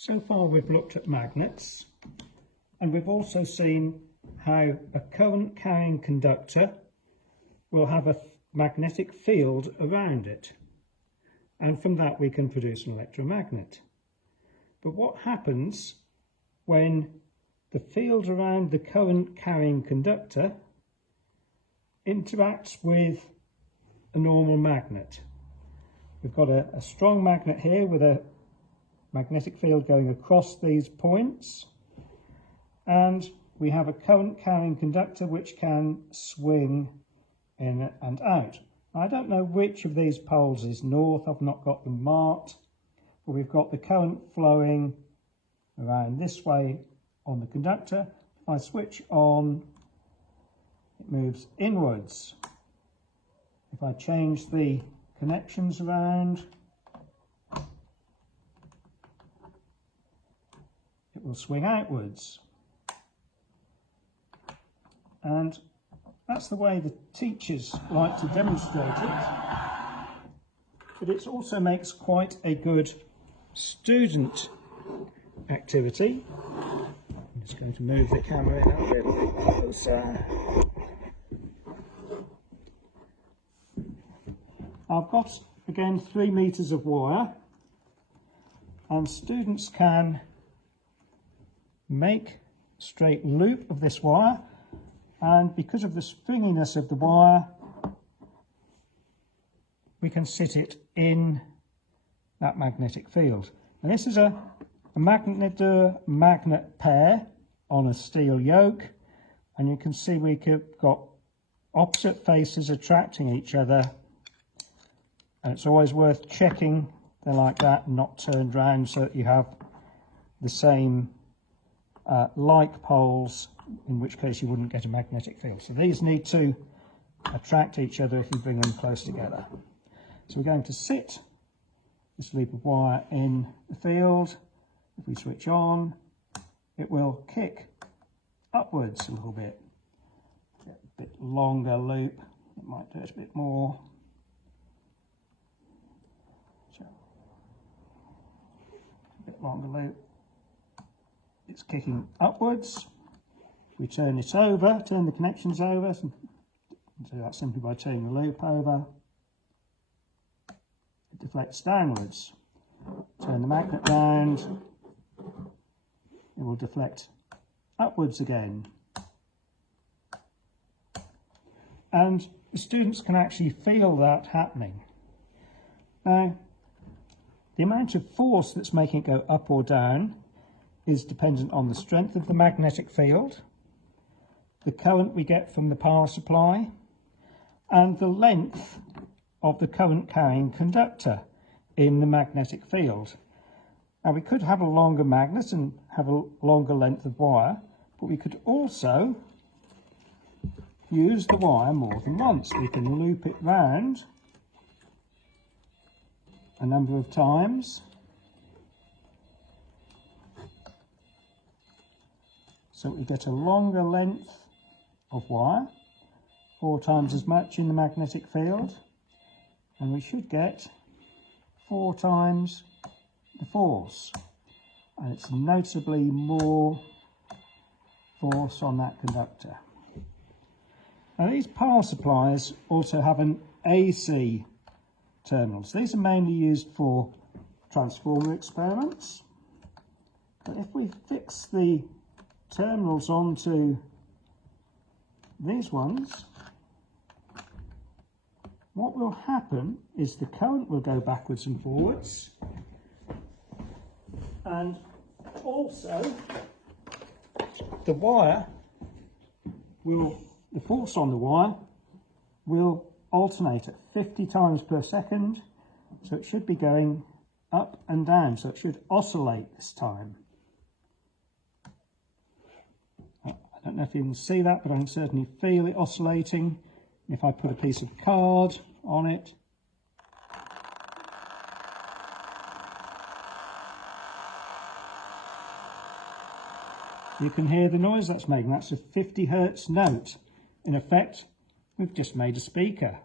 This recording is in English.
So far we've looked at magnets, and we've also seen how a current carrying conductor will have a magnetic field around it, and from that we can produce an electromagnet. But what happens when the field around the current carrying conductor interacts with a normal magnet? We've got a strong magnet here with a magnetic field going across these points, and we have a current carrying conductor which can swing in and out. I don't know which of these poles is north, I've not got them marked, but we've got the current flowing around this way on the conductor. If I switch on, it moves inwards. If I change the connections around, it will swing outwards. And that's the way the teachers like to demonstrate it, but it also makes quite a good student activity. I'm just going to move the camera in a little bit closer. I've got again 3 meters of wire, and students can make a straight loop of this wire, and because of the stringiness of the wire we can sit it in that magnetic field. And this is a magnet pair on a steel yoke, and you can see we've got opposite faces attracting each other, and it's always worth checking they're like that and not turned round so that you have the same like poles, in which case you wouldn't get a magnetic field. So these need to attract each other if you bring them close together. So we're going to sit this loop of wire in the field. If we switch on, it will kick upwards a little bit. A bit longer loop, it might do it a bit more. So, a bit longer loop. It's kicking upwards. We turn it over, turn the connections over, so do that simply by turning the loop over. It deflects downwards. Turn the magnet round, it will deflect upwards again. And the students can actually feel that happening. Now, the amount of force that's making it go up or down is dependent on the strength of the magnetic field, the current we get from the power supply, and the length of the current carrying conductor in the magnetic field. Now we could have a longer magnet and have a longer length of wire, but we could also use the wire more than once. We can loop it round a number of times, so we get a longer length of wire, 4 times as much in the magnetic field, and we should get 4 times the force, and it's noticeably more force on that conductor. Now these power supplies also have an AC terminal, so these are mainly used for transformer experiments, but if we fix the terminals onto these ones, what will happen is the current will go backwards and forwards, and also the force on the wire will alternate at 50 times per second, so it should be going up and down, so it should oscillate this time. I don't know if you can see that, but I can certainly feel it oscillating. If I put a piece of card on it, you can hear the noise that's making. That's a 50 Hertz note. In effect, we've just made a speaker.